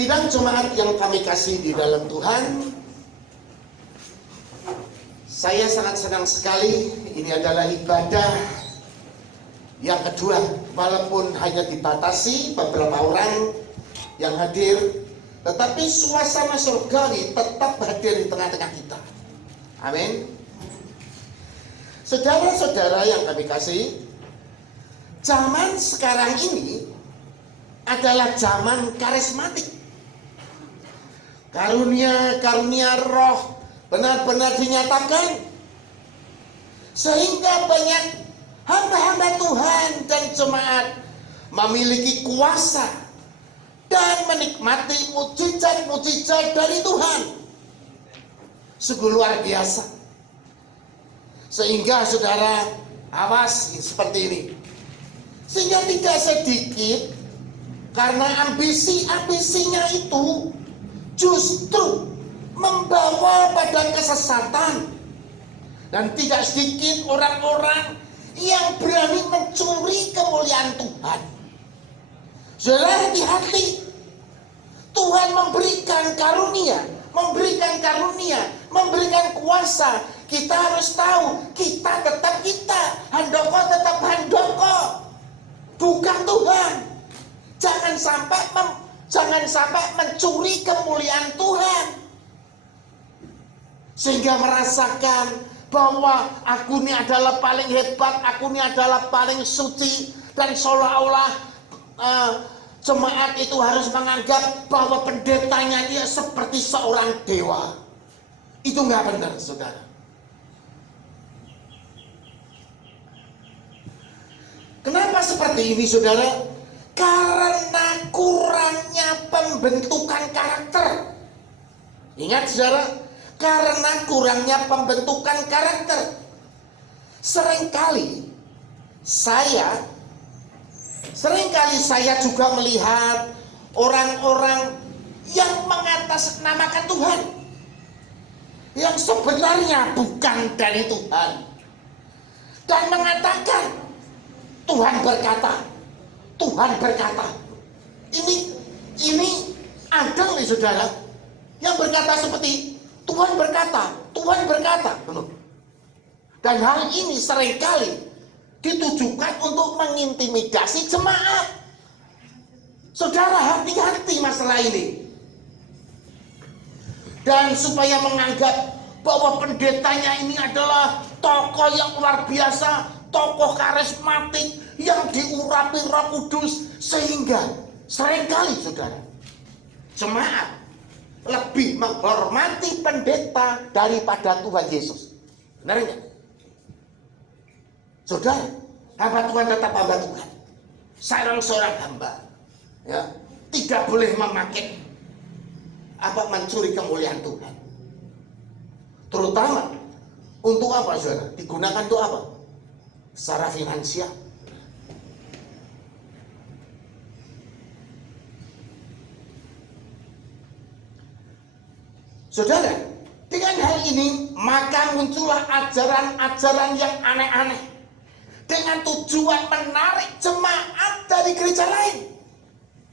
Sidang jemaat yang kami kasih di dalam Tuhan, saya sangat senang sekali. Ini adalah ibadah yang kedua, walaupun hanya dibatasi beberapa orang yang hadir, tetapi suasana surgawi tetap hadir di tengah-tengah kita. Amin. Saudara-saudara yang kami kasih, zaman sekarang ini adalah zaman karismatik. Karunia roh benar-benar dinyatakan, sehingga banyak hamba-hamba Tuhan dan jemaat memiliki kuasa dan menikmati mujizat-mujizat dari Tuhan. Sungguh luar biasa. Sehingga saudara, awas seperti ini. Sehingga tidak sedikit karena ambisi-ambisinya itu justru membawa pada kesesatan. Dan tidak sedikit orang-orang yang berani mencuri kemuliaan Tuhan. Saudara, hati-hati. Tuhan memberikan karunia, memberikan kuasa. Kita harus tahu, kita tetap kita, handoko tetap handoko, bukan Tuhan. Jangan sampai mencuri kemuliaan Tuhan, sehingga merasakan bahwa aku ini adalah paling hebat, aku ini adalah paling suci, dan seolah-olah jemaat itu harus menganggap bahwa pendetanya dia seperti seorang dewa. Itu nggak benar, saudara. Kenapa seperti ini, saudara? Karena kurangnya pembentukan karakter. Ingat, saudara, karena kurangnya pembentukan karakter. Seringkali saya juga melihat orang-orang yang mengatasnamakan Tuhan, yang sebenarnya bukan dari Tuhan, dan mengatakan Tuhan berkata. Ini ada nih, saudara, yang berkata seperti Tuhan berkata. Dan hal ini seringkali ditujukan untuk mengintimidasi jemaat. Saudara, hati-hati masalah ini. Dan supaya menganggap bahwa pendetanya ini adalah tokoh yang luar biasa, tokoh karismatik yang diurapi Roh Kudus, sehingga seringkali, saudara, jemaat lebih menghormati pendeta daripada Tuhan Yesus. Benar nggak? Saudara, hamba Tuhan tetap hamba Tuhan. Seorang hamba, ya, tidak boleh memakai mencuri kemuliaan Tuhan. Terutama untuk apa, saudara? Digunakan untuk apa? Secara finansial. Saudara, dengan hal ini maka muncullah ajaran-ajaran yang aneh-aneh dengan tujuan menarik jemaat dari gereja lain.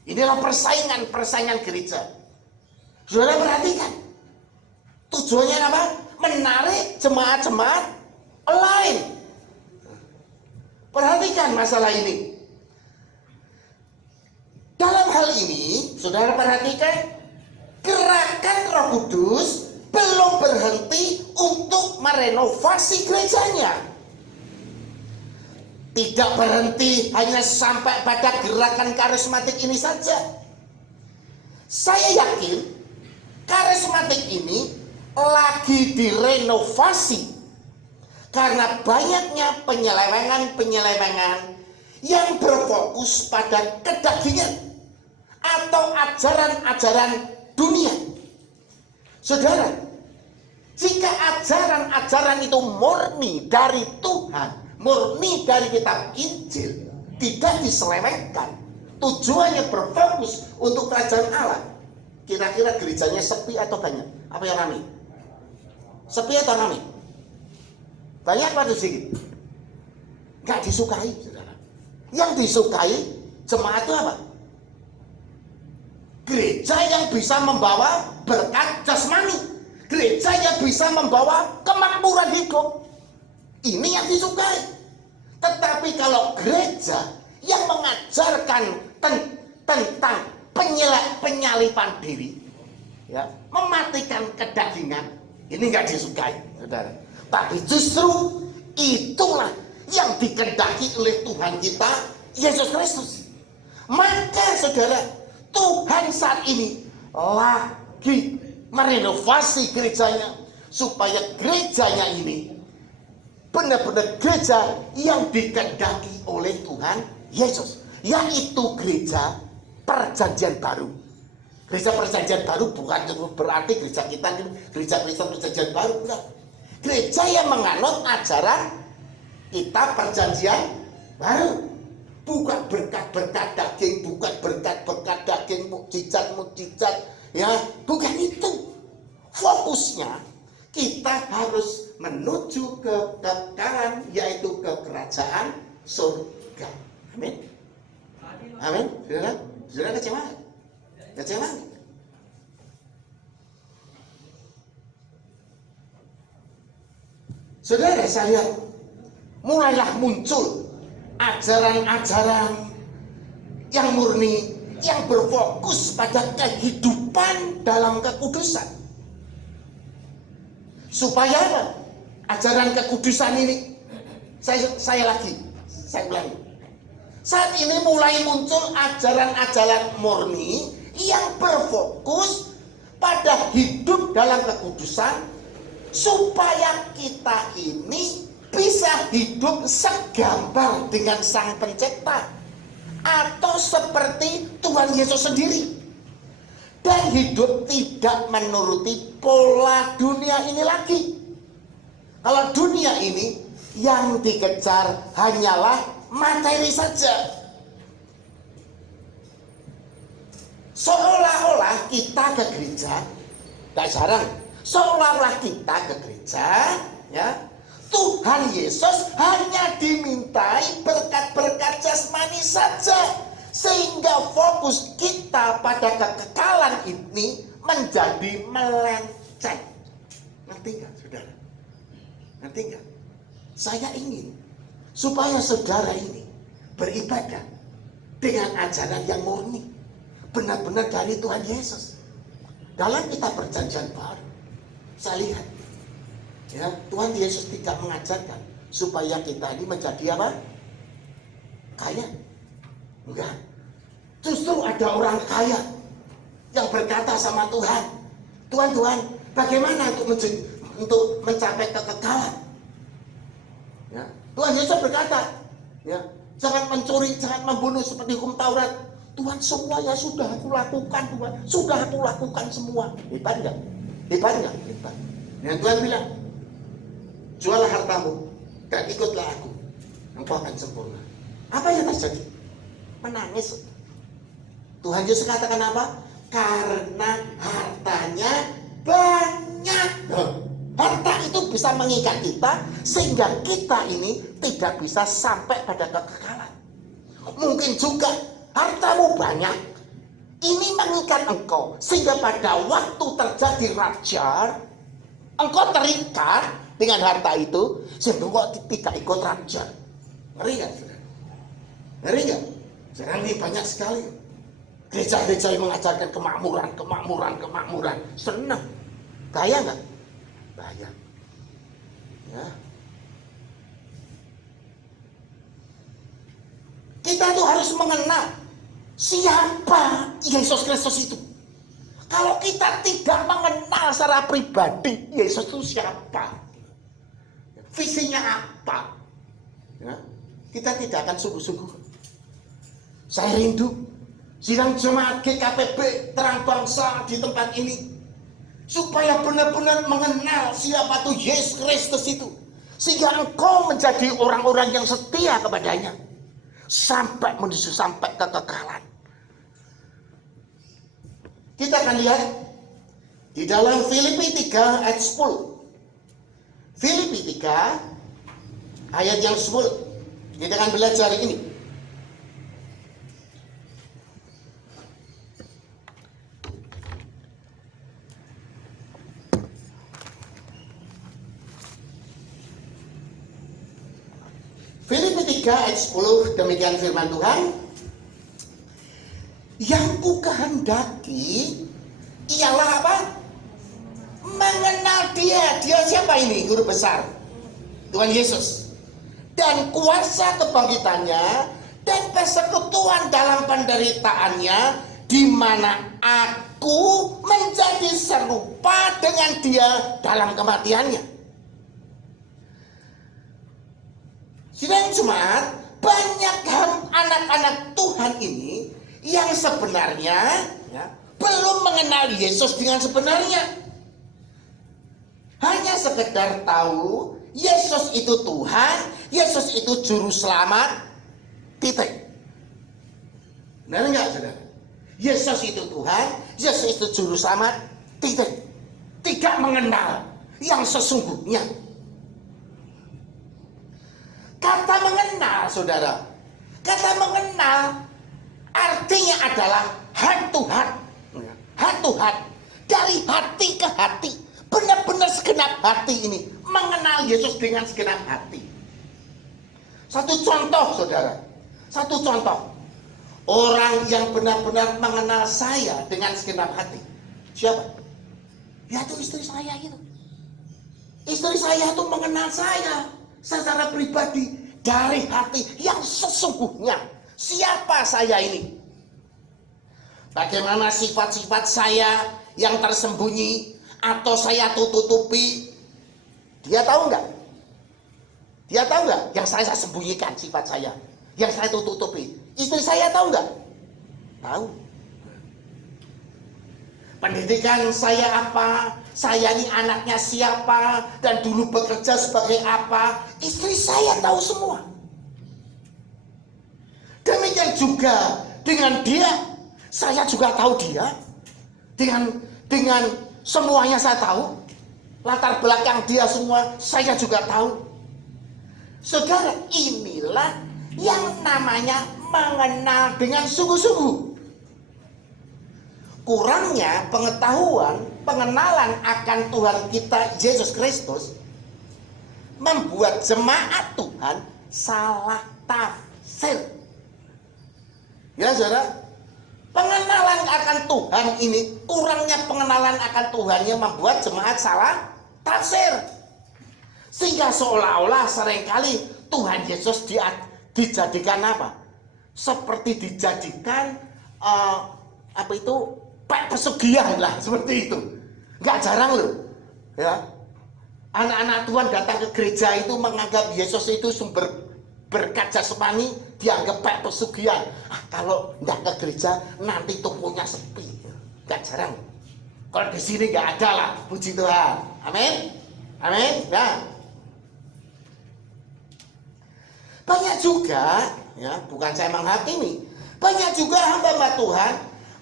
Inilah persaingan gereja. Saudara perhatikan, tujuannya apa? Menarik jemaat-jemaat lain. Perhatikan masalah ini. Dalam hal ini, saudara perhatikan, gerakan Roh Kudus belum berhenti untuk merenovasi gerejanya. Tidak berhenti hanya sampai pada gerakan karismatik ini saja. Saya yakin karismatik ini lagi direnovasi karena banyaknya penyelewengan yang berfokus pada kedagingan atau ajaran-ajaran dunia. Saudara, jika ajaran-ajaran itu murni dari Tuhan, murni dari kitab Injil, tidak diselewengkan, tujuannya berfokus untuk kerajaan Allah, kira-kira gerejanya sepi atau banyak? Apa yang ramai? Sepi atau ramai? Banyak atau sedikit? Gak disukai, saudara. Yang disukai jemaat itu apa? gereja yang bisa membawa berkat jasmani, gereja yang bisa membawa kemakmuran hidup. Ini yang disukai. Tetapi kalau gereja yang mengajarkan tentang penyalipan diri, ya, mematikan kedagingan, ini nggak disukai, saudara. Tapi justru itulah yang dikehendaki oleh Tuhan kita Yesus Kristus. Maka saudara, Tuhan saat ini lagi merenovasi gerejanya supaya gerejanya ini benar-benar gereja yang dikehendaki oleh Tuhan Yesus, yaitu gereja perjanjian baru. Gereja perjanjian baru bukan berarti gereja kita ini gereja Kristen perjanjian baru, bukan. Gereja yang menganut ajaran kita perjanjian baru, bukan berkat-berkat daging, bukan berkat-berkat daging, mukjizat-mukjizat, ya, bukan itu. Fokusnya kita harus menuju ke kekekalan, yaitu ke kerajaan surga. Amin. Amin. Saudara kecewa? Kecewa? Saudara, saya lihat mulailah muncul ajaran-ajaran yang murni, yang berfokus pada kehidupan dalam kekudusan. Supaya apa? Ajaran kekudusan ini, saya ulangi. Saat ini mulai muncul ajaran-ajaran murni yang berfokus pada hidup dalam kekudusan, supaya kita ini bisa hidup segambar dengan Sang Pencipta atau seperti Tuhan Yesus sendiri, dan hidup tidak menuruti pola dunia ini lagi. Kalau dunia ini yang dikejar hanyalah materi saja, seolah-olah kita ke gereja, tak jarang, seolah-olah kita ke gereja, ya, Tuhan Yesus hanya dimintai berkat-berkat jasmani saja, sehingga fokus kita pada kekekalan ini menjadi melenceng. Ngerti nggak, saudara? Ngerti nggak? Saya ingin supaya saudara ini beribadah dengan ajaran yang murni, benar-benar dari Tuhan Yesus. Dalam kitab perjanjian baru, saya lihat, ya, Tuhan Yesus tidak mengajarkan supaya kita ini menjadi apa? Kaya. Enggak. Justru ada orang kaya yang berkata sama Tuhan, Tuhan, bagaimana untuk mencapai kekekalan? Ya, Tuhan Yesus berkata, ya, jangan mencuri, jangan membunuh seperti hukum Taurat. Tuhan, semuanya sudah aku lakukan, Tuhan. Sudah aku lakukan semua. Hebat enggak? Hebat enggak? Hebat. Ya, Tuhan bilang, jualah hartamu dan ikutlah aku, engkau akan sempurna. Apa yang terjadi? Menangis. Tuhan Yesus katakan apa? Karena hartanya banyak. Harta itu bisa mengikat kita sehingga kita ini tidak bisa sampai pada kekekalan. Mungkin juga hartamu banyak, ini mengikat engkau sehingga pada waktu terjadi rapture, engkau terikat dengan harta itu sehingga engkau tidak ikut rapture. Ngeri nggak, saudara? Ngeri nggak? Sekarang ini banyak sekali gereja-gereja yang mengajarkan kemakmuran. Senang. Kaya nggak? Banyak. Ya. Kita tuh harus mengenal siapa Yesus Kristus itu. Kalau kita tidak mengenal secara pribadi Yesus itu siapa, visinya apa, ya, kita tidak akan sungguh-sungguh. Saya rindu sidang jemaat GKPB Terang Bangsa di tempat ini supaya benar-benar mengenal siapa tuh Yesus Kristus itu, sehingga engkau menjadi orang-orang yang setia kepadanya sampai kekekalan. Kita akan lihat di dalam Filipi 3 ayat 10. Filipi 3 ayat yang 10. Kita akan belajar ini. 3 ayat 10 demikian firman Tuhan. Yang ku kehendaki ialah apa? Mengenal dia. Dia siapa ini? Guru besar Tuhan Yesus. Dan kuasa kebangkitannya dan persekutuan dalam penderitaannya, di mana aku menjadi serupa dengan dia dalam kematiannya. Sidang jemaat, banyak anak-anak Tuhan ini yang sebenarnya belum mengenal Yesus dengan sebenarnya. Hanya sekedar tahu Yesus itu Tuhan, Yesus itu juru selamat, titik. Benar enggak, saudara? Yesus itu Tuhan, Yesus itu juru selamat, titik. Tidak mengenal yang sesungguhnya. Kata mengenal, saudara, kata mengenal artinya adalah heart to heart. Heart to heart. Dari hati ke hati. Benar-benar segenap hati ini mengenal Yesus dengan segenap hati. Satu contoh, saudara. Satu contoh. Orang yang benar-benar mengenal saya dengan segenap hati. Siapa? Ya itu istri saya itu. Istri saya itu mengenal saya secara pribadi dari hati yang sesungguhnya. Siapa saya ini? Bagaimana sifat-sifat saya yang tersembunyi atau saya tutupi? Dia tahu nggak? Dia tahu nggak yang saya sembunyikan sifat saya, yang saya tutupi? Istri saya tahu nggak? Tahu. Pendidikan saya apa? Saya ini anaknya siapa? Dan dulu bekerja sebagai apa? Istri saya tahu semua. Demikian juga dengan dia, saya juga tahu dia. Dengan semuanya saya tahu. Latar belakang dia semua saya juga tahu. Saudara, inilah yang namanya mengenal dengan sungguh-sungguh. Kurangnya pengetahuan, pengenalan akan Tuhan kita Yesus Kristus membuat jemaat Tuhan salah tafsir. Ya saudara, pengenalan akan Tuhan ini, kurangnya pengenalan akan Tuhannya membuat jemaat salah tafsir. Sehingga seolah-olah seringkali Tuhan Yesus dijadikan apa? Seperti dijadikan pesugihan lah, seperti itu. Nggak jarang loh, ya. Anak-anak Tuhan datang ke gereja itu menganggap Yesus itu sumber berkat jasmani, dianggap pesugihan. Kalau nggak ke gereja nanti tokonya sepi. Nggak jarang. Kalau di sini nggak ada lah, puji Tuhan. Amin, amin. Ya. Banyak juga, ya, bukan saya menghakimi. Banyak juga hamba Tuhan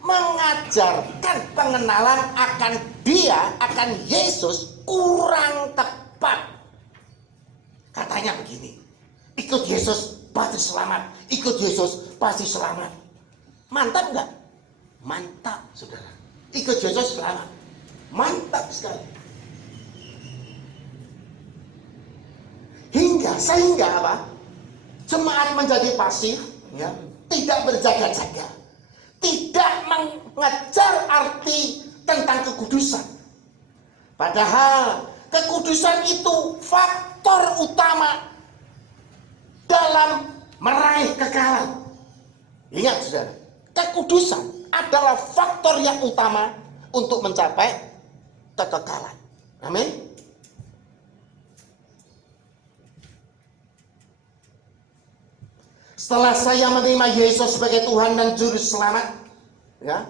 mengajarkan pengenalan akan dia, akan Yesus kurang tepat. Katanya begini, ikut Yesus pasti selamat, ikut Yesus pasti selamat. Mantap enggak? Mantap, saudara. Ikut Yesus selamat. Mantap sekali. Sehingga apa? Jemaat menjadi pasif, ya, tidak berjaga-jaga. Tidak mengejar arti tentang kekudusan. Padahal kekudusan itu faktor utama dalam meraih kekalahan. Ingat saudara, kekudusan adalah faktor yang utama untuk mencapai kekekalan. Amin. Setelah saya menerima Yesus sebagai Tuhan dan Juru Selamat, ya,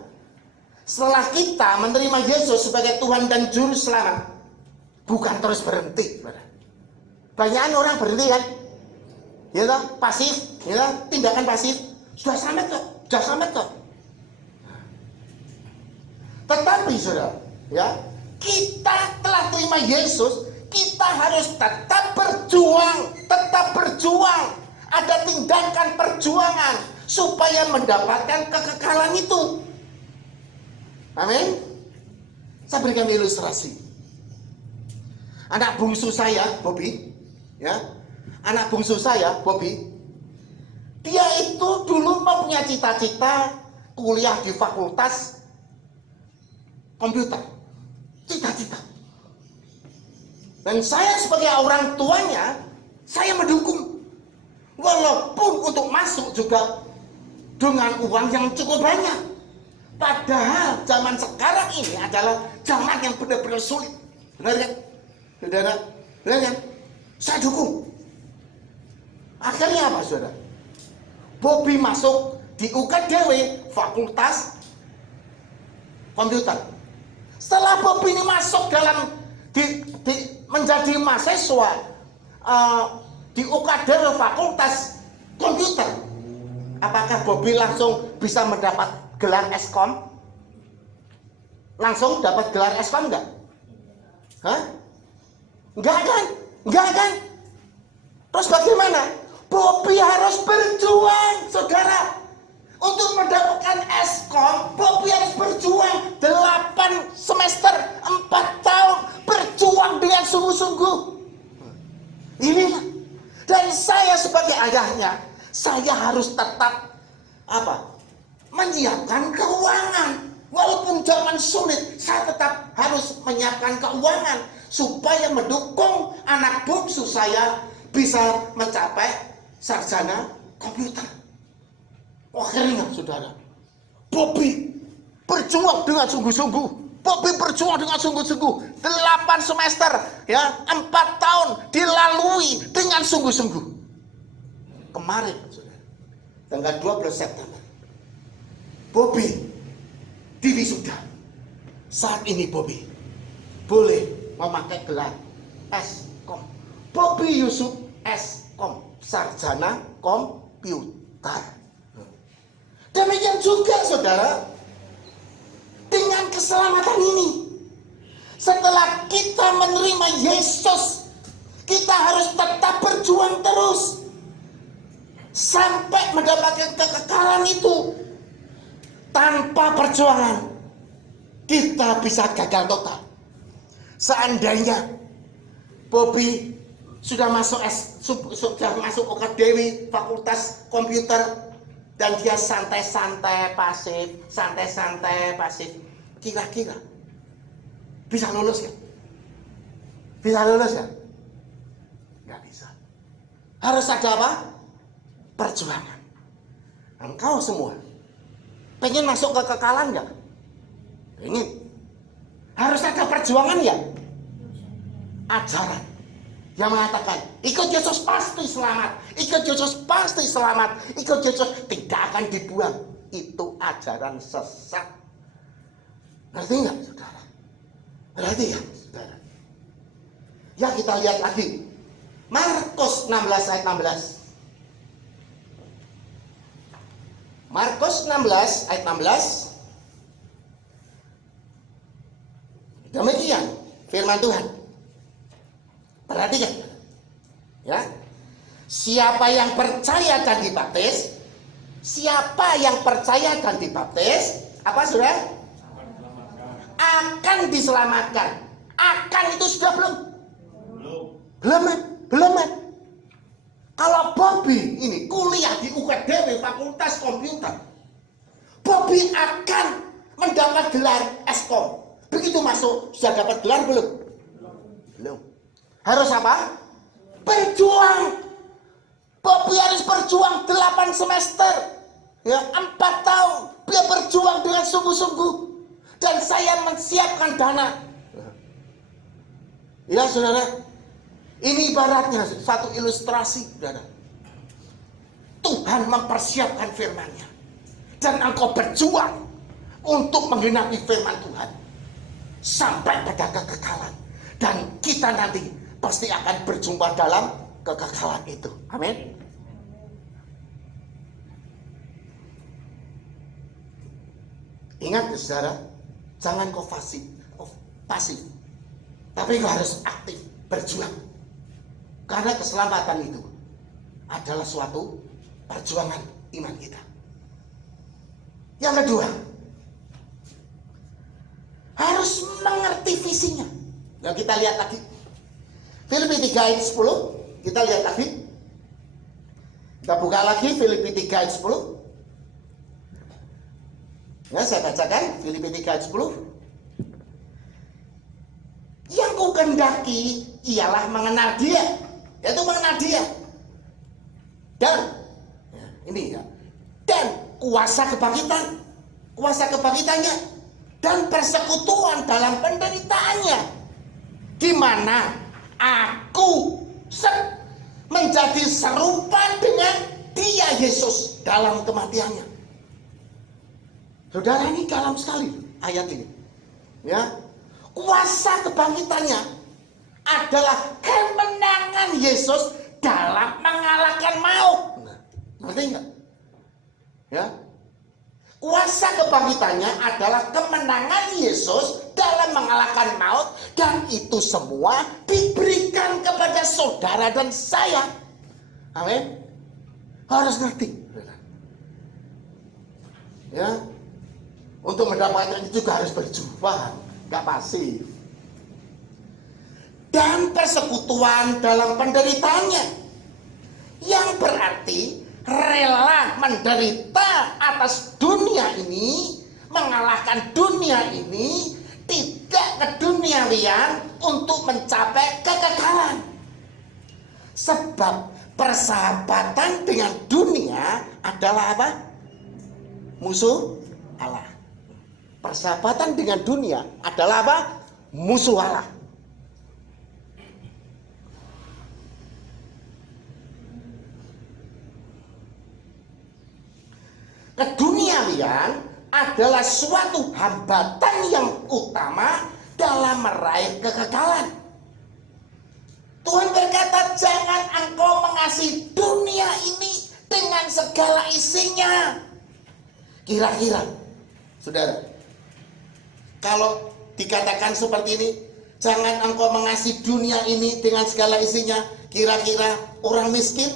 setelah kita menerima Yesus sebagai Tuhan dan Juru Selamat, bukan terus berhenti. Banyak orang berhenti kan, ya, pasif, ya, tindakan pasif. Sudah selamat kok, sudah selamat kok. Tetapi saudara, ya, kita telah terima Yesus, kita harus tetap berjuang, tetap berjuang. Ada tindakan perjuangan supaya mendapatkan kekekalan itu. Amin. Saya berikan ilustrasi. Anak bungsu saya, Bobby, ya, anak bungsu saya, Bobby, Dia itu dulu mempunyai cita-cita kuliah di fakultas komputer. Cita-cita. Dan saya sebagai orang tuanya, saya mendukung. Walaupun untuk masuk juga dengan uang yang cukup banyak. Padahal zaman sekarang ini adalah zaman yang benar-benar sulit. Benar kan? Saudara? Benar kan? Saya dukung. Akhirnya apa, saudara? Bobby masuk di UKDW Fakultas Komputer. Setelah Bobby ini masuk dalam menjadi mahasiswa di UKDW Fakultas Komputer, apakah Bobby langsung bisa mendapat gelar Eskom? Langsung dapat gelar Eskom enggak? Hah? Enggak kan? Enggak kan? Terus bagaimana? Bobby harus berjuang, saudara. Untuk mendapatkan Eskom, Bobby harus berjuang 8 semester, 4 tahun, berjuang dengan sungguh-sungguh. Ini, dan saya sebagai ayahnya, saya harus tetap menyiapkan keuangan. Walaupun zaman sulit, saya tetap harus menyiapkan keuangan supaya mendukung anak bungsu saya bisa mencapai sarjana komputer. Akhirnya, saudara, Bobby berjuang dengan sungguh-sungguh. Bobby berjuang dengan sungguh-sungguh. 8 semester, 4 tahun dilalui dengan sungguh-sungguh. Kemarin, saudara, tanggal 12 September, Bobby diwisuda. Saat ini Bobby boleh memakai gelar Eskom. Bobby Yusuf Eskom, sarjana komputer. Demikian juga, saudara, dengan keselamatan ini. Setelah kita menerima Yesus, kita harus tetap berjuang terus sampai mendapatkan kekekalan itu. Tanpa perjuangan, kita bisa gagal total. Seandainya Bobby sudah masuk UKDW Fakultas Komputer, dan dia santai-santai pasif, kira-kira bisa lulus kan? Bisa lulus kan? Nggak bisa. Harus ada apa? Perjuangan. Engkau semua pengen masuk ke kekekalan nggak? Pengen. Harus ada perjuangan ya? Ajaran yang mengatakan ikut Yesus pasti selamat, ikut Yesus pasti selamat, ikut Yesus tidak akan dibuang. Itu ajaran sesat. Ngerti nggak, saudara? Berarti ya, saudara. Ya, kita lihat lagi Markus 16 ayat 16. Markus 16 ayat 16. Demikian firman Tuhan. Perhatikan, ya. Siapa yang percaya dan dibaptis, siapa yang percaya dan dibaptis, apa saudara? Akan diselamatkan. Akan itu sudah belum? Belum. Kalau Bobby ini kuliah di UKDW Fakultas Komputer, Bobby akan mendapat gelar Eskom. Begitu masuk, sudah dapat gelar belum? Belum. Harus apa? Berjuang. Bobby harus berjuang 8 semester, 4 tahun. Dia berjuang dengan sungguh-sungguh. Dan saya mensiapkan dana. Ya, saudara, ini ibaratnya satu ilustrasi, saudara. Tuhan mempersiapkan firman-Nya, dan engkau berjuang untuk menggenapi firman Tuhan sampai pada kekekalan. Dan kita nanti pasti akan berjumpa dalam kekekalan itu. Amin. Ingat, saudara, jangan kau pasif, tapi kau harus aktif berjuang. Karena keselamatan itu adalah suatu perjuangan iman kita. Yang kedua, harus mengerti visinya. Nah, kita lihat lagi Filipi 3 ayat 10, kita lihat lagi. Kita buka lagi Filipi 3 ayat 10. Ya, saya bacakan Filipi 3 ayat 10. Yang ku kehendaki ialah mengenal dia, yaitu mengenal dia. Dan ya, ini ya. Dan kuasa kebangkitannya dan persekutuan dalam penderitaannya, di mana aku menjadi serupa dengan dia, Yesus, dalam kematiannya. Saudara, ini dalam sekali ayat ini. Ya, kuasa kebangkitannya adalah kemenangan Yesus dalam mengalahkan maut. Nah, ngerti nggak? Ya, kuasa kebangkitannya adalah kemenangan Yesus dalam mengalahkan maut, dan itu semua diberikan kepada saudara dan saya. Amin. Harus ngerti. Ya, untuk mendapatkan itu juga harus berjuang, gak pasif. Dan persekutuan dalam penderitaannya, yang berarti rela menderita atas dunia ini, mengalahkan dunia ini, tidak keduniawian untuk mencapai kekekalan. Sebab persahabatan dengan dunia adalah apa? Musuh Allah. Persahabatan dengan dunia adalah apa? Musuh Allah. Keduniawian adalah suatu hambatan yang utama dalam meraih kekekalan. Tuhan berkata, jangan engkau mengasihi dunia ini dengan segala isinya. Kira-kira, saudara, kalau dikatakan seperti ini, jangan engkau mengasihi dunia ini dengan segala isinya, kira-kira orang miskin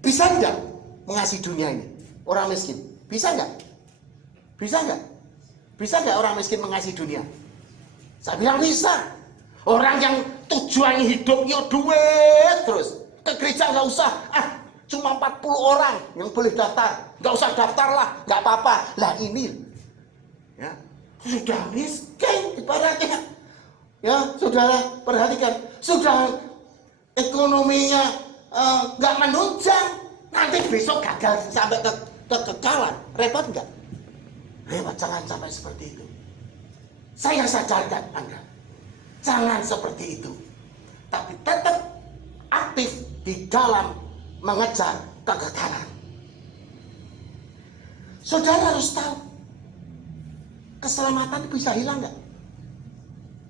bisa enggak mengasihi dunia ini? Orang miskin bisa nggak? Bisa nggak? Bisa nggak orang miskin mengasihi dunia? Saya bilang bisa. Orang yang tujuannya hidupnya duit terus, ke gereja nggak usah. Cuma 40 orang yang boleh daftar, nggak usah daftar lah, nggak apa-apa. Lah ini, ya sudah miskin ibaratnya. Ya, saudara perhatikan, sudah ekonominya nggak menunjang, nanti besok gagal sampai kekekalan, repot enggak? Repot, jangan sampai seperti itu. Saya sadarkan Anda, jangan seperti itu. Tapi tetap aktif di dalam mengejar kekekalan. Saudara harus tahu, keselamatan bisa hilang enggak?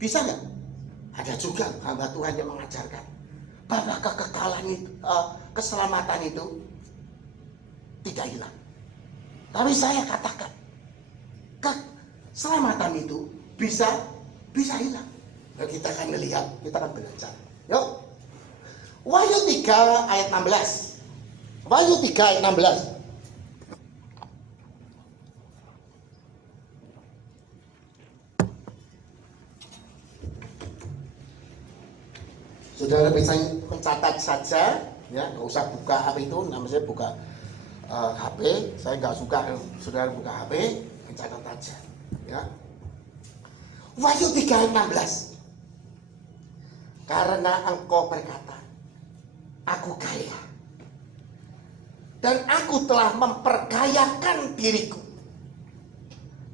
Bisa enggak? Ada juga hamba Tuhan yang mengajarkan bahwa kekekalan itu, keselamatan itu tidak hilang. Tapi saya katakan, keselamatan itu bisa hilang. Nah, kita akan melihat, kita akan belajar. Yuk, Wahyu 3 ayat 16. Wahyu 3 ayat 16. Saudara bisa mencatat saja, ya, nggak usah buka HP itu, namanya buka HP, saya nggak suka saudara buka HP, mencatat aja, ya. Wahyu 3 ayat 16. Karena engkau berkata, aku kaya, dan aku telah memperkayakan diriku,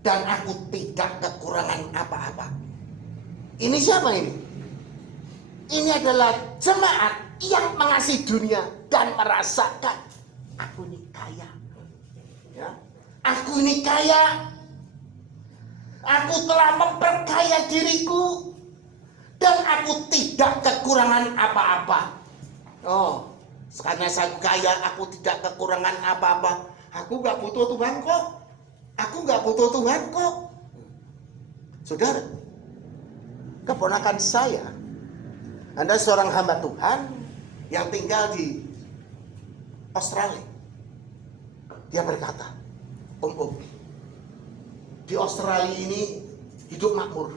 dan aku tidak kekurangan apa-apa. Ini siapa ini? Ini adalah jemaat yang mengasihi dunia dan merasakan aku ini kaya. Ya. Aku ini kaya. Aku telah memperkaya diriku dan aku tidak kekurangan apa-apa. Oh, karena saya kaya, aku tidak kekurangan apa-apa. Aku nggak butuh Tuhan kok. Aku nggak butuh Tuhan kok. Saudara, keponakan saya, Anda seorang hamba Tuhan yang tinggal di Australia. Dia berkata, Om, di Australia ini hidup makmur,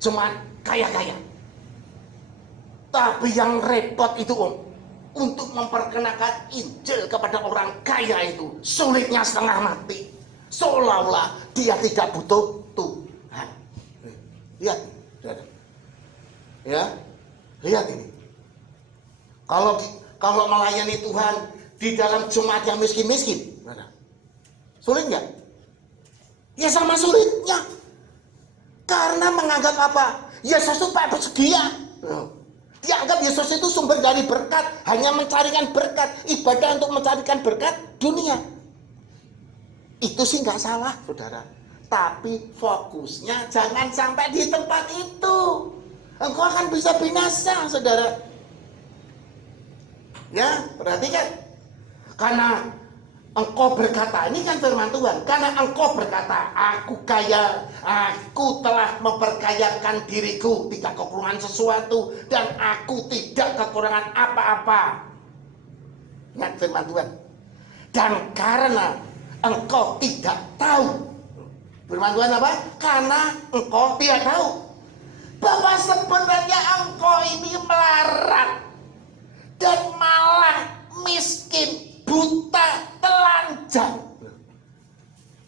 cuma kaya-kaya. Tapi yang repot itu Om, untuk memperkenalkan Injil kepada orang kaya itu sulitnya setengah mati, seolah-olah dia tidak butuh Tuhan. Lihat, ya, lihat ini. Kalau melayani Tuhan di dalam jemaat yang miskin-miskin, sulit nggak? Ya sama sulitnya. Karena menganggap apa? Yesus itu tak bersedia. Dianggap Yesus itu sumber dari berkat, hanya mencarikan berkat, ibadah untuk mencarikan berkat dunia. Itu sih nggak salah, saudara. Tapi fokusnya jangan sampai di tempat itu. Engkau akan bisa binasa, saudara. Ya, perhatikan. Karena engkau berkata, ini kan firman Tuhan. Karena engkau berkata, aku kaya, aku telah memperkayakan diriku, tidak kekurangan sesuatu, dan aku tidak kekurangan apa-apa. Ingat firman Tuhan. Dan karena engkau tidak tahu, firman Tuhan apa? Karena engkau tidak tahu bahwa sebenarnya engkau ini melarat dan malah miskin, buta, telanjang.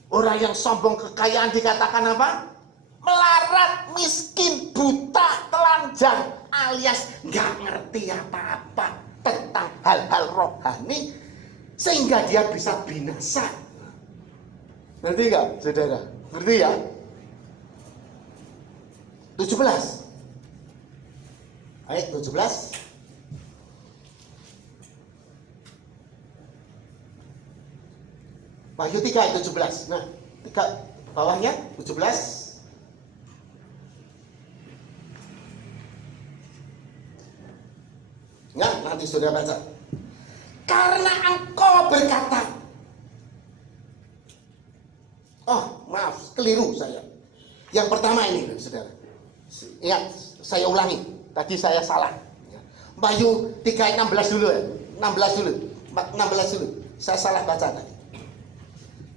Orang yang sombong kekayaan dikatakan apa? Melarat, miskin, buta, telanjang, alias nggak ngerti apa-apa tentang hal-hal rohani sehingga dia bisa binasa. Ngerti nggak, saudara? Ngerti ya? 17. Ayat 17. Wahyu 3 ayat 17. Nah, 3 bawahnya 17. Nah, nanti saudara baca. Karena engkau berkata. Oh, maaf, keliru saya. Yang pertama ini, saudara. Ingat, saya ulangi. Tadi saya salah. Wahyu 3 ayat 16 dulu ya. 16 dulu. 16 dulu. Saya salah baca tadi.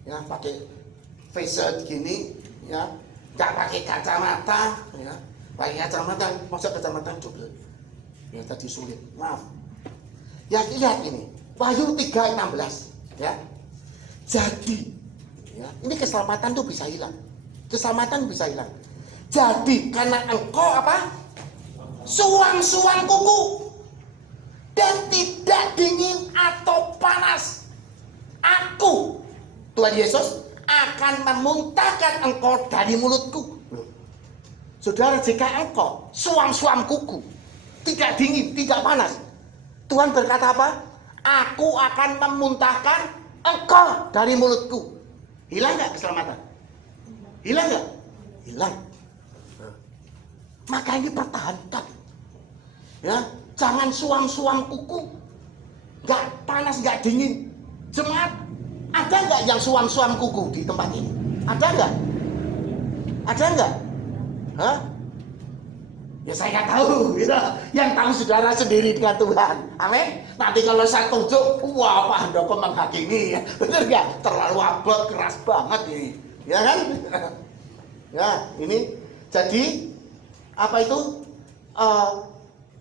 Ya, pakai face gini, ya, nggak pakai kacamata, ya, pakai kacamata, masa kacamata double, ya tadi sulit, maaf. Ya lihat ini, Wahyu 3:16, ya. Jadi, ya, ini keselamatan tuh bisa hilang, keselamatan bisa hilang. Jadi karena engkau apa? Suam-suam kuku dan tidak dingin atau panas, aku Tuhan Yesus akan memuntahkan engkau dari mulutku. Saudara, jika engkau suam-suam kuku, tidak dingin, tidak panas, Tuhan berkata apa? Aku akan memuntahkan engkau dari mulutku. Hilang nggak keselamatan? Hilang nggak? Hilang. Maka ini pertahankan. Ya, jangan suam-suam kuku, nggak panas, nggak dingin. Jemaat, ada nggak yang suam-suam kuku di tempat ini? Ada nggak? Ada nggak? Hah? Ya saya nggak tahu. Gitu. Yang tahu saudara sendiri dengan Tuhan. Amin. Nanti kalau saya tunjuk, wah Pak Handoko menghakimi. Bener nggak? Terlalu abot, keras banget ini. Ya kan? Ya ini. Jadi apa itu?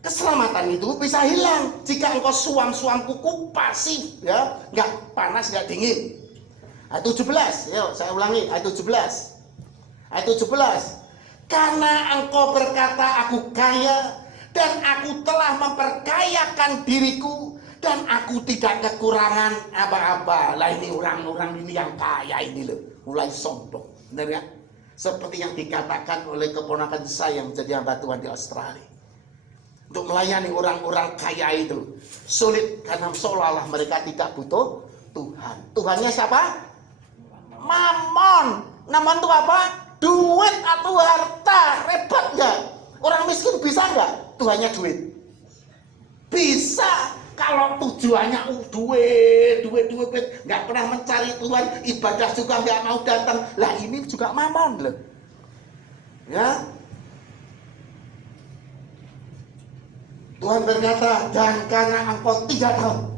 Keselamatan itu bisa hilang jika engkau suam-suam kuku pasif, ya, nggak panas, nggak dingin. Ayat 17, yuk saya ulangi, ayat 17. Ayat 17. Karena engkau berkata aku kaya dan aku telah memperkayakan diriku dan aku tidak kekurangan apa-apa. Lah ini orang-orang ini yang kaya ini loh, mulai sombong, benar ya? Seperti yang dikatakan oleh keponakan saya yang menjadi hamba Tuhan di Australia. Untuk melayani orang-orang kaya itu sulit karena seolah-olah mereka tidak butuh Tuhan. Tuhannya siapa? Mamon. Mamon itu apa? Duit atau harta. Repot nggak? Orang miskin bisa nggak? Tuhannya duit. Bisa. Kalau tujuannya duit, nggak pernah mencari Tuhan, ibadah juga nggak mau datang. Lah ini juga mamon loh. Ya. Tuhan berkata, dan karena engkau tidak tahu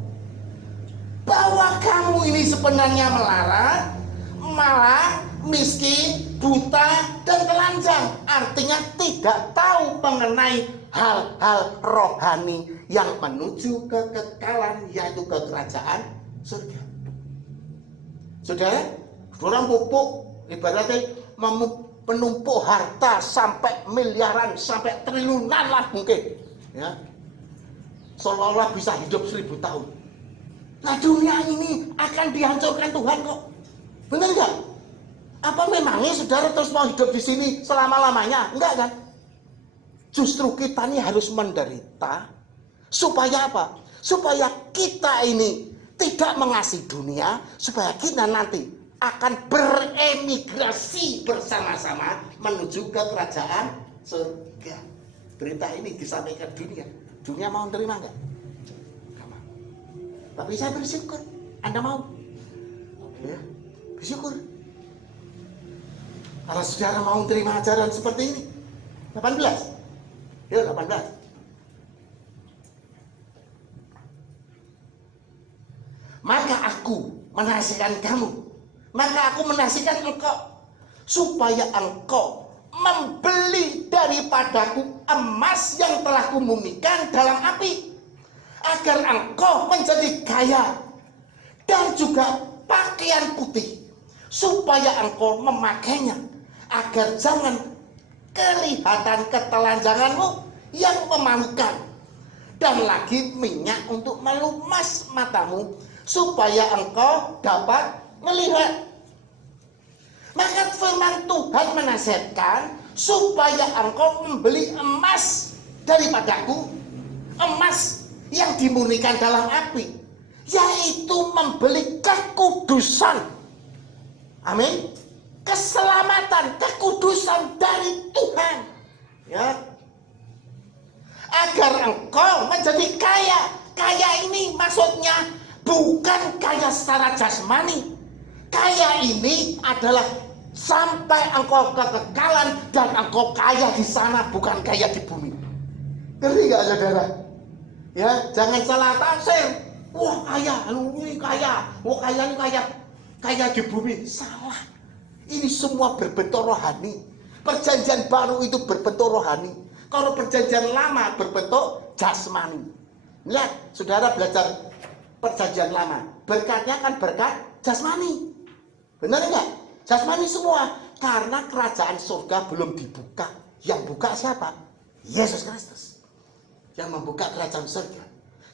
bahwa kamu ini sebenarnya melarat, malah miskin, buta, dan telanjang. Artinya tidak tahu mengenai hal-hal rohani yang menuju kekekalan, yaitu ke kerajaan surga. Saudara, orang pupuk ibaratnya menumpuk harta sampai miliaran, sampai triliunan lah mungkin, ya, seolah-olah bisa hidup 1000 tahun. Nah, dunia ini akan dihancurkan Tuhan kok, benar nggak? Apa memangnya saudara terus mau hidup di sini selama-lamanya? Enggak kan? Justru kita ini harus menderita supaya apa? Supaya kita ini tidak mengasihi dunia, supaya kita nanti akan beremigrasi bersama-sama menuju ke kerajaan surga. Berita ini disampaikan dunia. Dunia mau terima enggak? Enggak mau. Tapi saya bersyukur. Anda mau? Ya, bersyukur. Kalau saudara mau terima ajaran seperti ini, 18. Ya, 18. Maka aku menasihatkan kamu, maka aku menasihatkan engkau, supaya engkau membeli daripadaku emas yang telah kumurnikan dalam api, agar engkau menjadi kaya, dan juga pakaian putih, supaya engkau memakainya, agar jangan kelihatan ketelanjanganmu yang memalukan, dan lagi minyak untuk melumas matamu, supaya engkau dapat melihat. Maka firman Tuhan menasihatkan supaya engkau membeli emas daripadaku, emas yang dimurnikan dalam api, yaitu membeli kekudusan. Amin. Keselamatan, kekudusan dari Tuhan, ya, agar engkau menjadi kaya. Kaya ini maksudnya bukan kaya secara jasmani. Kaya ini adalah sampai engkau kekekalan dan engkau kaya di sana, bukan kaya di bumi. Ngerti nggak saudara? Ya, jangan salah tafsir. Wah, kaya, ini kaya. Wah, kaya ini kaya di bumi. Salah. Ini semua berbentuk rohani. Perjanjian baru itu berbentuk rohani. Kalau perjanjian lama berbentuk jasmani. Lihat, saudara belajar perjanjian lama, berkatnya kan berkat jasmani, benar enggak? Jasmani semua, karena kerajaan surga belum dibuka. Yang buka siapa? Yesus Kristus, yang membuka kerajaan surga.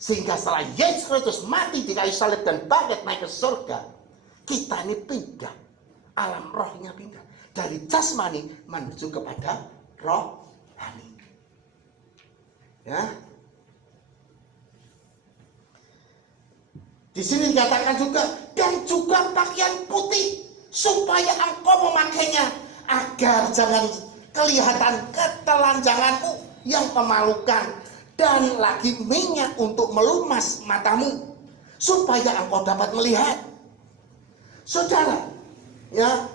Sehingga setelah Yesus Kristus mati di kayu salib dan bangkit naik ke surga, kita ini pindah, alam rohnya pindah dari jasmani menuju kepada rohani. Ya. Di sini dikatakan juga, dan juga pakaian putih, supaya engkau memakainya, agar jangan kelihatan ketelanjanganmu yang memalukan, dan lagi minyak untuk melumas matamu, supaya engkau dapat melihat. Saudara, ya,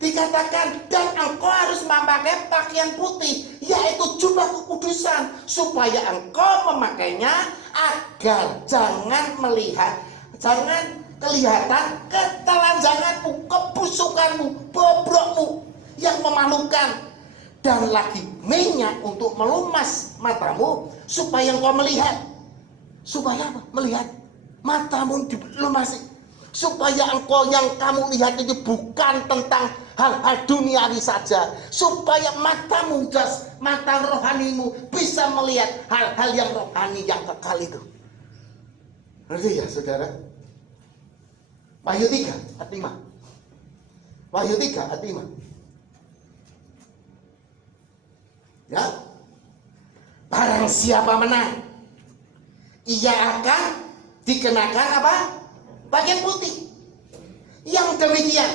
dikatakan, dan engkau harus memakai pakaian putih, yaitu jubah kekudusan, supaya engkau memakainya, agar jangan kelihatan ketelanjanganmu, kebusukanmu, bobrokmu yang memalukan, dan lagi minyak untuk melumas matamu, supaya engkau melihat. Supaya apa? Melihat. Matamu dilumasi, supaya engkau yang kamu lihat itu bukan tentang hal-hal duniawi saja, supaya matamu, mata rohanimu bisa melihat hal-hal yang rohani yang kekal itu. Ngerti ya saudara? Wahyu 3 ayat 5. Wahyu 3 ayat 5. Ya. Barang siapa menang, ia akan dikenakan apa? Pakaian putih. Yang demikian,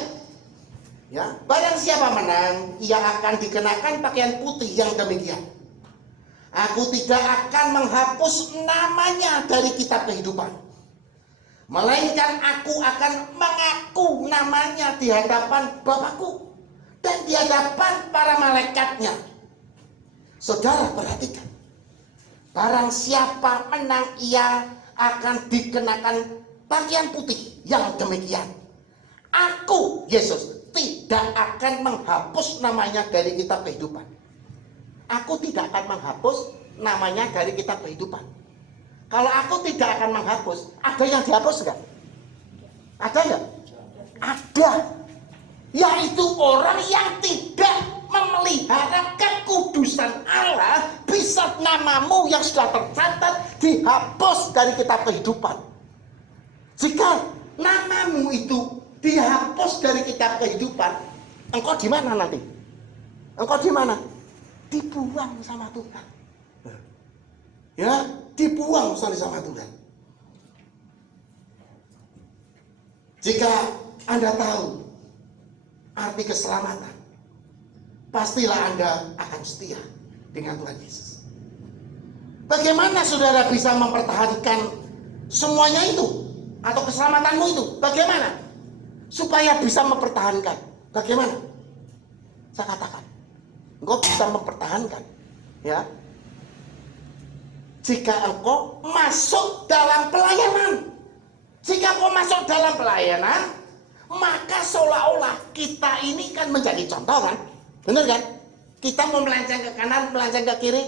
ya, barang siapa menang, ia akan dikenakan pakaian putih yang demikian. Aku tidak akan menghapus namanya dari kitab kehidupan, melainkan aku akan mengaku namanya di hadapan Bapakku dan di hadapan para malaikatnya. Saudara perhatikan, barang siapa menang, ia akan dikenakan pakaian putih yang demikian. Aku, Yesus, tidak akan menghapus namanya dari kitab kehidupan. Aku tidak akan menghapus namanya dari kitab kehidupan. Kalau aku tidak akan menghapus, ada yang dihapus enggak? Ada enggak? Ada. Yaitu orang yang tidak memelihara kekudusan Allah, bisa namamu yang sudah tercatat dihapus dari kitab kehidupan. Jika namamu itu dihapus dari kitab kehidupan, engkau di mana nanti? Engkau di mana? Dibuang sama Tuhan. Ya, dibuang sama Tuhan. Jika Anda tahu arti keselamatan, pastilah Anda akan setia dengan Tuhan Yesus. Bagaimana saudara bisa mempertahankan semuanya itu? Atau keselamatanmu itu? Bagaimana? Supaya bisa mempertahankan. Bagaimana? Saya katakan, engkau bisa mempertahankan, ya, jika engkau masuk dalam pelayanan. Jika engkau masuk dalam pelayanan, maka seolah-olah kita ini kan menjadi contoh kan? Benar kan? Kita mau melenceng ke kanan, melenceng ke kiri,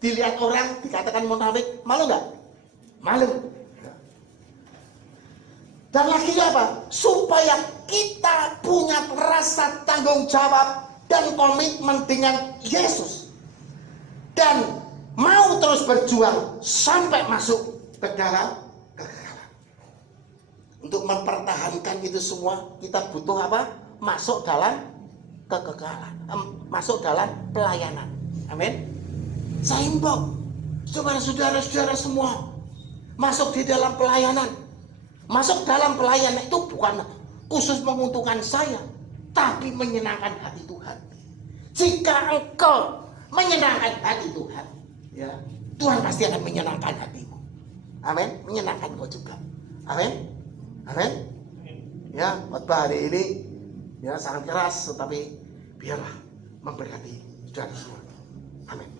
dilihat orang, dikatakan munafik, malu nggak? Malu. Dan lagi apa? Supaya kita punya rasa tanggung jawab dan komitmen dengan Yesus. Dan mau terus berjuang sampai masuk ke dalam kekekalan. Untuk mempertahankan itu semua, kita butuh apa? Masuk dalam kekekalan, masuk dalam pelayanan. Amin. Saya himbau saudara-saudara semua masuk di dalam pelayanan. Masuk dalam pelayanan itu bukan khusus menguntungkan saya, tapi menyenangkan hati Tuhan. Jika engkau menyenangkan hati Tuhan, ya, Tuhan pasti akan menyenangkan hatimu. Amin. Menyenangkan kau juga. Amin. Amin. Ya, khotbah hari ini ya sangat keras, tetapi biarlah memberkati saudara semua. Amin.